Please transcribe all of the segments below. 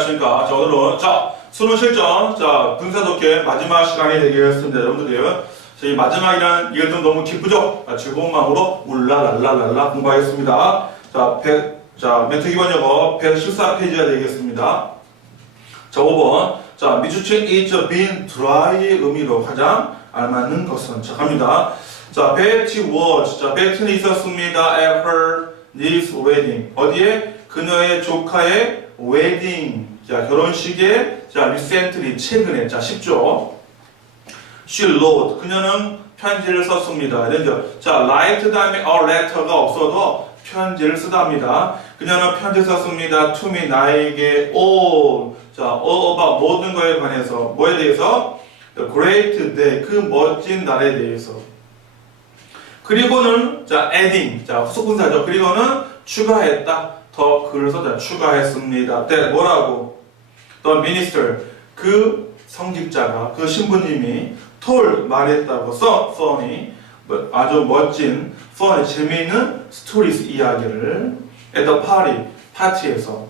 안녕하십니까. 자, 오늘은, 자, 수능 실전, 자, 분사독해 마지막 시간이 되겠습니다. 여러분들이요. 저희 마지막이라는 이게 좀 너무 기쁘죠? 자, 즐거운 마음으로 울라랄라랄라 공부하겠습니다. 자, 100, 자, 멘트 기본 영어 114페이지가 되겠습니다. 자, 5번. 자, 미주친 is been dry의 의미로 가장 알맞는 것은. 자, 갑니다. 자, Betty was. 자, Betty는 있었습니다. at her niece's wedding. 어디에? 그녀의 조카의 웨딩. 자, 결혼식에, 자, recently, 최근에. 자, 쉽죠? She wrote. 그녀는 편지를 썼습니다. 이런죠. 자, write 다음에 a letter가 없어도 편지를 쓰답니다. 그녀는 편지 썼습니다. to me, 나에게 all. 자, all about 모든 거에 관해서. 뭐에 대해서? The great day. 그 멋진 날에 대해서. 그리고는, 자, adding. 자, 후속분사죠. 그리고는 추가했다. 더 글을 써자. 추가했습니다. 네, 뭐라고? The minister. 그 성직자가, 그 신부님이 told 말했다고 써, 써니. 뭐, 아주 멋진, funny, 재미있는 stories 이야기를 at the party, 파티에서.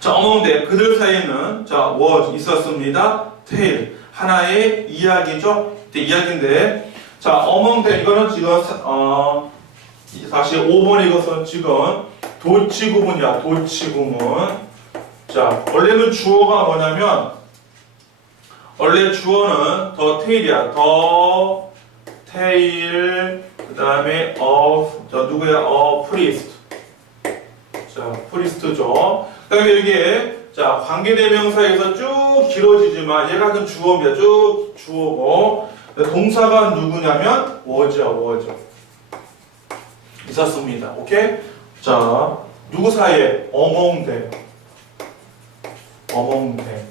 자, them, 그들 사이에는, 자, was 있었습니다. tale, 하나의 이야기죠. 네, 이야기인데, 자, among them, 이거는 지금, 사- 어, 다시 5번 이것은 지금 도치 구문이야, 도치 구문. 자, 원래는 주어가 뭐냐면, 원래 주어는 더 테일이야. 더 테일 그 다음에 of 자 누구야? 어 프리스트. 자 프리스트죠. 그다음에 이게 자 관계대명사에서 쭉 길어지지만 얘가 그 주어입니다. 쭉 주어고 동사가 누구냐면 was야 was. 있었습니다. 오케이? 자 누구 사이에 them. Them.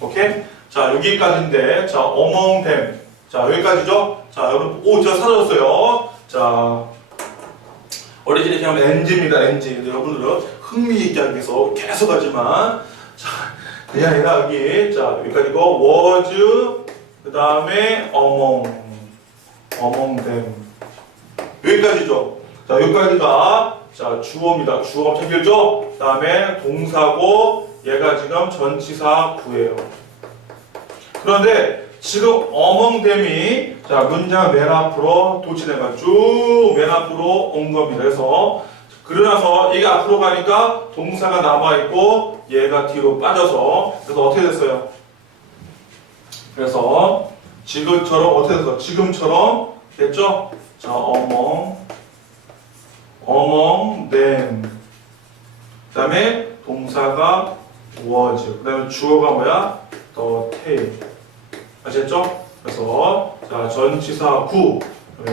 오케이? 자, 여기까지인데, 자, them. 자, 여기까지죠? 자, 여러분, 오, 제가 사라졌어요. 자, 어리지리 그냥 NG입니다, NG. 여러분들은 흥미있게 하기 위해서 계속 하지만, 자, 그게 아니라 여기, 자, 여기까지고, was, 그 다음에 among them. 여기까지죠? 자, 여기까지가, 자, 주어입니다. 주어 엄청 길죠? 그 다음에 동사고, 얘가 지금 전치사 구예요. 그런데 지금 어멍댐이 자 문장 맨 앞으로 도치대가 쭉 맨 앞으로 온 겁니다. 그래서 그러나서 이게 앞으로 가니까 동사가 남아 있고 얘가 뒤로 빠져서 그래서 어떻게 됐어요? 그래서 지금처럼 어떻게 됐어? 지금처럼 됐죠? 자 어멍 어멍 댐 그다음에 동사가 was 그다음에 주어가 뭐야? the tail 아셨죠? 그래서 자 전치사 구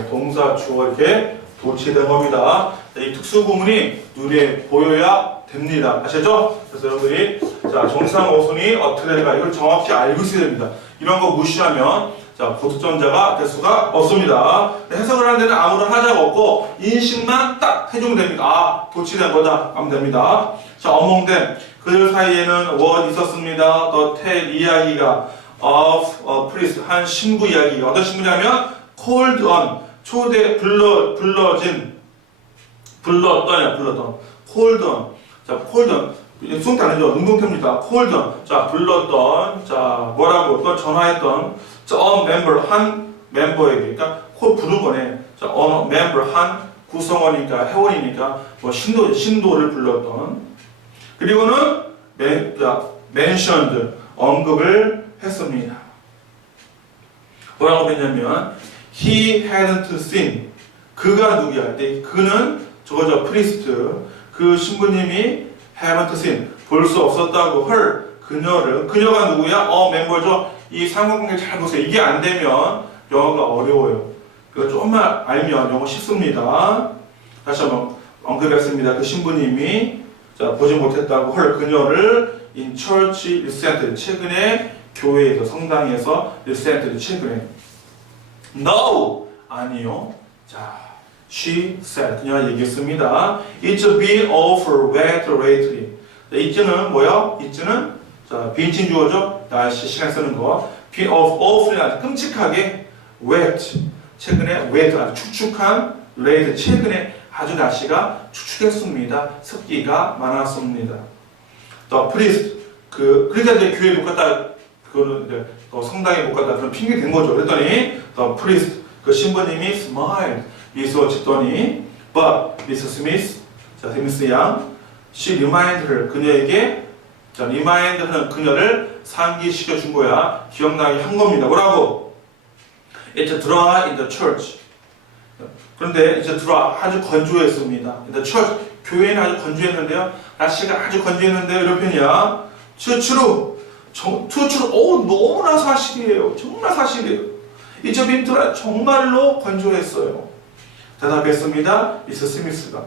동사 주어 이렇게 도치된 겁니다. 자, 이 특수 구문이 눈에 보여야 됩니다. 아셨죠? 그래서 여러분들이 자 정상 어순이 어떻게 될까 이걸 정확히 알고 있어야 됩니다. 이런 거 무시하면 자 고득점자가 될 수가 없습니다. 해석을 하는 데는 아무런 하자가 없고 인식만 딱 해주면 됩니다. 아 도치된 거다 하면 됩니다. 자 어몽댐 그들 사이에는 원 있었습니다. 더텔 이야기가 of priest 한 신부 이야기가 어떤 신부냐면 called on 초대 불러 불러진 불렀더냐 불렀던. called on 자 called on 수업 다르죠? 능동태입니다. called on 자 불렀던. 자 뭐라고? 또 전화했던. 자 a member 한 멤버에게. 그러니까 콜 부른 거네. 자 a member 한 구성원이니까 회원이니까 뭐 신도 신도를 불렀던 그리고는 자, mentioned 언급을 했습니다. 뭐라고 했냐면 he hadn't seen 그가 누구야? 네, 그는 저거죠 프리스트 그 신부님이 haven't seen 볼 수 없었다고 her 그녀를 그녀가 누구야? 어 멤버죠. 이 상관관계 잘 보세요. 이게 안 되면 영어가 어려워요. 그거 조금만 알면 영어 쉽습니다. 다시 한번 언급했습니다. 그 신부님이 자, 보지 못했다고 헐 그녀를 in church recently 최근에 교회에서 성당에서 recently 최근에 no 아니요 자 she said 그녀가 얘기했습니다 it's been over wet lately 자, it는 뭐야 it는 자 빈친 주어죠 날씨 시간 쓰는 거 been of awfully 아주 끔찍하게 wet 최근에 wet 아주 축축한 lately 최근에 아주 날씨가 축축했습니다. 습기가 많았습니다. the priest 그 그러니까 이제 교회 못 갔다 그거는 이제 또 성당에 못 갔다 그런 핑계 된 거죠. 그랬더니 the priest 그 신부님이 smiled 미소 짓더니 but Mrs. Smith 자 스미스 양 she reminded 그녀에게 자 remind 하는 그녀를 상기시켜 준 거야. 기억나게 한 겁니다. 뭐라고? It's dry in the church. 그런데 이제 들어 아주 건조했습니다. The church 교회는 아주 건조했는데요. 날씨가 아주 건조했는데요. 편이야. 추추루 투추루 오 너무나 사실이에요. 정말 사실이에요. 이저 빈트라 정말로 건조했어요. 대답했습니다. 미스 스미스가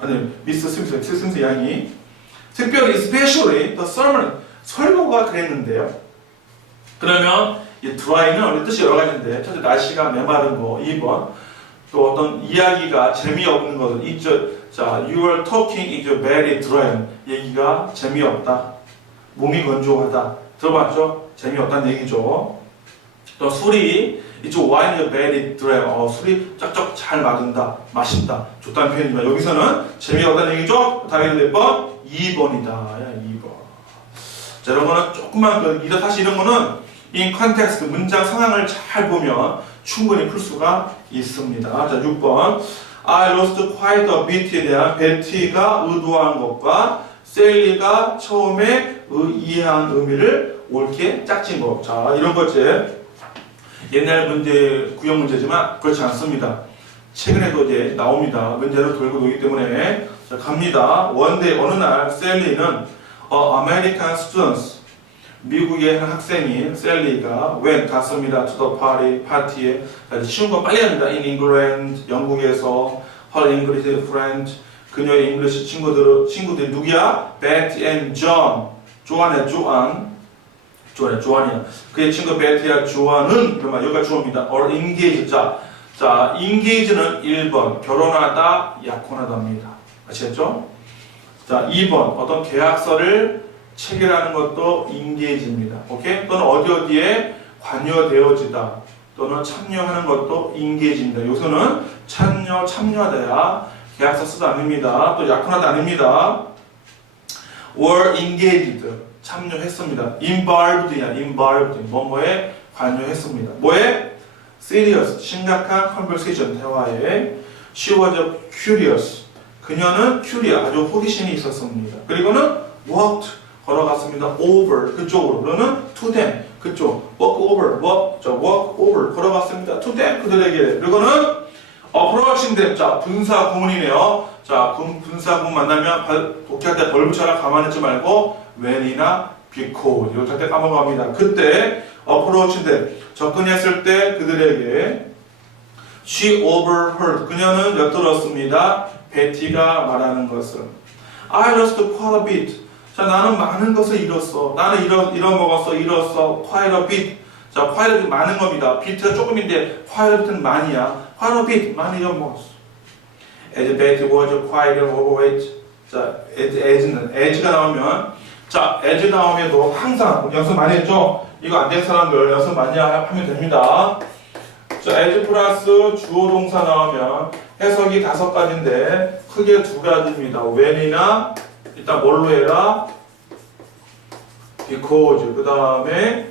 아니 미스 스미스 미스 스미스 양이 특별히 especially the sermon 설교가 그랬는데요. 그러면 이 드라이는 원래 뜻이 여러 가지인데 첫째 날씨가 메마른 거 2번 또 어떤 이야기가 재미없는 것은 이저 자 you are talking is very dry 얘기가 재미없다 몸이 건조하다 들어봤죠? 재미없다는 얘기죠. 또 술이 이쪽 와인이 very dry 어, 술이 쩍쩍 잘 마른다 맛있다 좋다는 표현이지만 여기서는 재미없다는 얘기죠. 답이 몇 번? 2번이다. 야 2번. 자 거는 조금만 그 이런 사실 이런 거는 in context 문장 상황을 잘 보면 충분히 풀 수가 있습니다. 자 6번 I lost quite a bit에 대한 베티가 의도한 것과 셀리가 처음에 의이한 의미를 옳게 짝진 것. 자 이런 것들 옛날 문제 구형 문제지만 그렇지 않습니다. 최근에도 이제 나옵니다. 문제를 돌고 오기 때문에 자 갑니다. 원데 어느 날 셀리는 어, American students 미국의 한 학생인 셀리가 went 갔습니다. to the party 파티에 자, 쉬운 거 빨리 합니다. in England 영국에서 her English friend 그녀의 잉글리시 친구들 친구들이 누구야? Betty and John 조안이야 조안 조안이야 조안이야 그의 친구 베티와 조안은 그러면 여기가 주어입니다. or engage 자, 자 engage는 1번 결혼하다 약혼하다입니다. 아시겠죠? 자 2번 어떤 계약서를 체결하는 것도 engage입니다. 오케이? 또는 어디 어디에 관여되어지다 또는 참여하는 것도 engage입니다. 여기서는 참여 참여하다야 계약서 쓰다 아닙니다. 또 약혼하다 아닙니다. were engaged 참여했습니다. involved야 involved 뭐뭐에 관여했습니다. 뭐에 serious 심각한 conversation 대화에 she was curious 그녀는 curious 아주 호기심이 있었습니다. 그리고는 walked 걸어갔습니다. over 그쪽으로. 그러는 to them 그쪽. Walk over. Walk. 저 walk over. 걸어갔습니다. to them 그들에게. 그리고는 approaching them. 자 분사 구문이네요. 자 분- 분사 구문 만나면 발- 독해할 때 벌 붙여라 가만히 있지 말고 when이나 because 이거 절대 까먹어갑니다. 그때 approaching them. 접근했을 때 그들에게 she overheard. 그녀는 엿들었습니다. 베티가 말하는 것을 I lost quite a bit 자 나는 많은 것을 잃었어. 나는 잃어 잃어먹었어. 잃었어. a bit 자 a bit 많은 겁니다. bit가 조금인데 a bit은 많이야. a bit 많이 잃어먹었어. As Betty was quite overweight 자 as, as는 as가 나오면 자 as 나오면도 항상 연습 많이 했죠. 이거 안 된 사람들 연습 많이 하- 하면 됩니다. 자, as 플러스 주어 동사 나오면 해석이 다섯 가지인데 크게 두 가지입니다. when이나 일단 뭘로 해라? because 그 다음에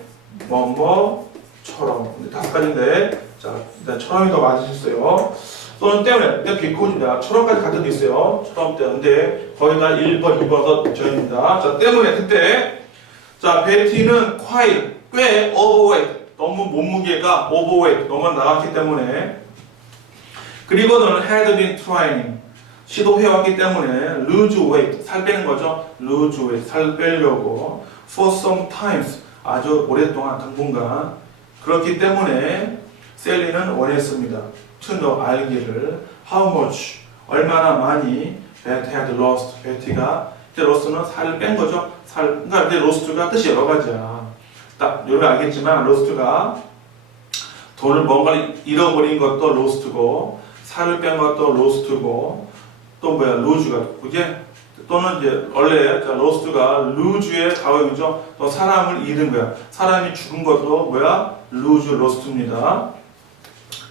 뭐뭐처럼 다섯 가지인데 자 일단 처럼이 더 맞으셨어요. 또는 때문에 근데 because입니다. 처럼까지 같은 데 있어요. 처럼 때문에 거기다 1번, 2번서 붙여입니다. 자 때문에 그때 자 베티는 quite 꽤 overweight 너무 몸무게가 overweight 너무 나갔기 때문에 그리고는 had been trying 시도해왔기 때문에 lose weight 살 빼는 거죠? lose weight 살 빼려고 for some times 아주 오랫동안 당분간. 그렇기 때문에 셀리는 원했습니다. To know 알기를. How much? 얼마나 많이? Betty had lost. 베티가 이제 로스는 살을 뺀 거죠? 살 그러니까 근데 로스트가 뜻이 여러 가지야. 딱 여러분 알겠지만 로스트가 돈을 뭔가를 잃어버린 것도 로스트고 살을 뺀 것도 로스트고 또 뭐야 루즈가 그게 또는 이제 원래 자, 로스트가 루즈의 가형이죠. 또 사람을 잃은 거야. 사람이 죽은 것도 뭐야? 루즈 로스트입니다.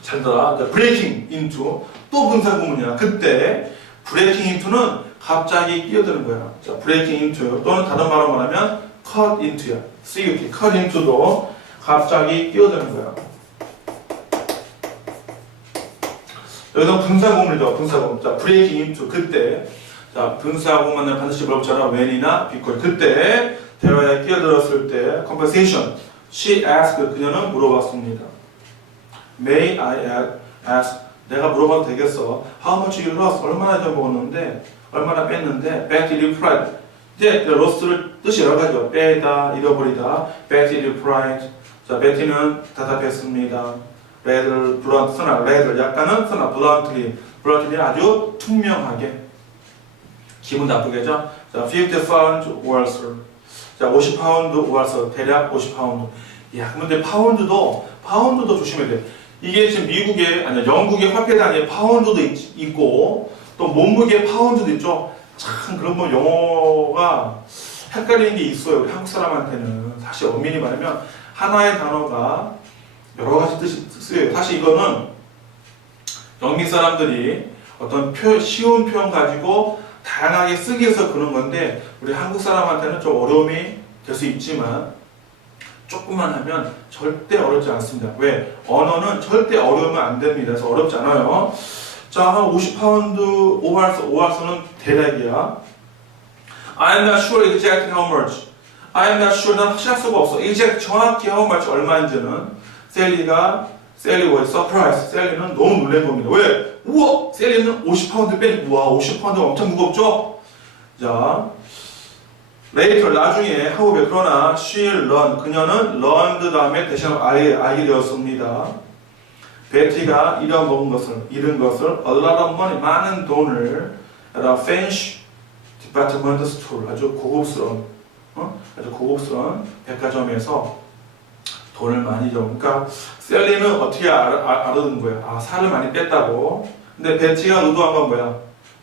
잘 들어 브레이킹 인투 또 분사 구문이야. 그때 브레이킹 인투는 갑자기 끼어드는 거야. 자, breaking into 또는 다른 말로 말하면 cut into야. CUT, cut into도 갑자기 끼어드는 거야. 여기서 분사구문이죠. 분사구문. 자, breaking into 그때 자, 분사구문은 반드시 물어보잖아. when이나 because 그때 대화에 끼어들었을 때 conversation. She asked 그녀는 물어봤습니다. May I ask 내가 물어봐도 되겠어. How much you lost? 얼마나 잊어먹었는데 얼마나 뺐는데 badly replied. 이제 lost를 뜻이 여러 가지죠. 빼다, 잃어버리다. badly replied. 자, betty는 대답했습니다. Blunt, 쓰나 rather 약간은 쓰나 bluntly. bluntly 아주 투명하게. 기분 나쁘게죠. 자, 50 pound worth. 자, 50 파운드 worth. 대략 50 파운드. 야, 근데 파운드도 파운드도 조심해야 돼. 이게 지금 미국의 아니 영국의 화폐 단위에 파운드도 있, 있고 또 몸무게 파운드도 있죠. 참 그런 뭐 영어가 헷갈리는 게 있어요. 우리 한국 사람한테는 사실 엄밀히 말하면 하나의 단어가 여러 가지 뜻이 쓰여요. 사실 이거는 영미 사람들이 어떤 표, 쉬운 표현 가지고 다양하게 쓰기 위해서 그런 건데 우리 한국 사람한테는 좀 어려움이 될 수 있지만 조금만 하면 절대 어렵지 않습니다. 왜? 언어는 절대 어려우면 안 됩니다. 그래서 어렵지 않아요. 자, 한 50파운드 오할스, 오할스는 대략이야. I'm not sure exactly how much. I'm not sure. 난 확실할 수가 없어. exact 정확히 how much 얼마인지는 셀리가 셀리 was surprised. 셀리는 너무 놀란 겁니다. 왜? 우와! 셀리는 50파운드 빼니 우와 50파운드 엄청 무겁죠? 자, later 나중에 하우베 그러나 she 그녀는 learned 다음에 대신 알게, 알게 되었습니다. 베티가 잃어먹은 것을 잃은 것을 a lot of money 많은 돈을 at a fancy department store 아주 고급스러운 어? 아주 고급스러운 백화점에서 돈을 많이 잃어. 그러니까 셀리는 어떻게 알, 알, 알아듣는 거야? 아 살을 많이 뺐다고. 근데 베티가 의도한 건 뭐야?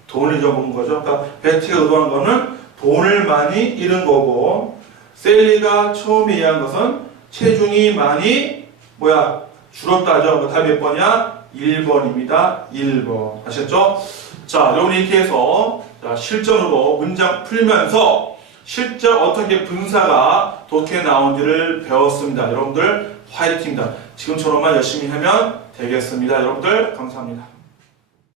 돈을 잃어먹은 거죠. 그러니까 베티가 의도한 거는 돈을 많이 잃은 거고 셀리가 처음에 이해한 것은 체중이 많이 뭐야 줄었다죠. 그 답이 몇 번이야? 1번입니다. 1번. 아셨죠? 자, 여러분 이렇게 해서 자, 실전으로 문장 풀면서 실제 어떻게 분사가 어떻게 나온지를 배웠습니다. 여러분들 화이팅입니다. 지금처럼만 열심히 하면 되겠습니다. 여러분들 감사합니다.